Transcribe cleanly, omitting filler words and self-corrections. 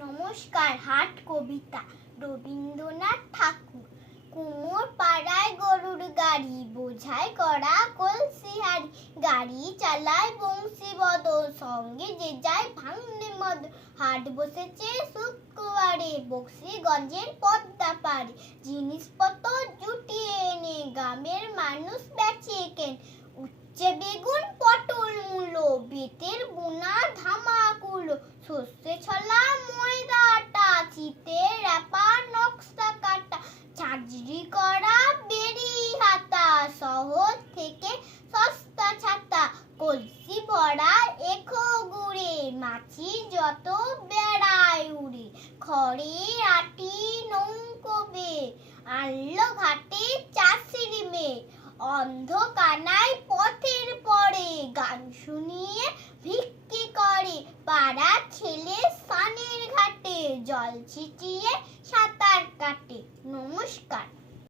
নমস্কার। হাট কবিতা রবীন্দ্রনাথ ঠাকুর। কুমোর পাড়ায় গরুর গাড়ি, বোঝাই করা কলসি হাড়ি। গাড়ি চালায় বংশীবদল, সঙ্গে যে যায় ভাঙনে মদ। হাট বসেছে শুক্রবারে, বক্সিগঞ্জের পদ্মা পাড়ে। জিনিসপত্র জুটিয়ে এনে গ্রামের মানুষ বেচে কেন। উচ্ছে বেগুন পটল মূলো, বেতের বোনা ধামাকুলো। সর্ষে ছলা ময়দা আটা, শীতের র্যাপা নকশা কাটা। ঝাঁঝরি করা বেরি হাতা, শহর থেকে সস্তা ছাতা। কলসি ভরা এখো গুড়ে, মাছি যত বেড়ায় উড়ে। খড়ে আটি নৌকোবে, আনলো ঘাটে চাষির মেয়ে। অন্ধ কানায় পথের পরে, গান শুনিয়ে ভিক্ষে করে। পাড়ার ছেলে স্নানের ঘাটে, জল ছিটিয়ে সাঁতার কাটে।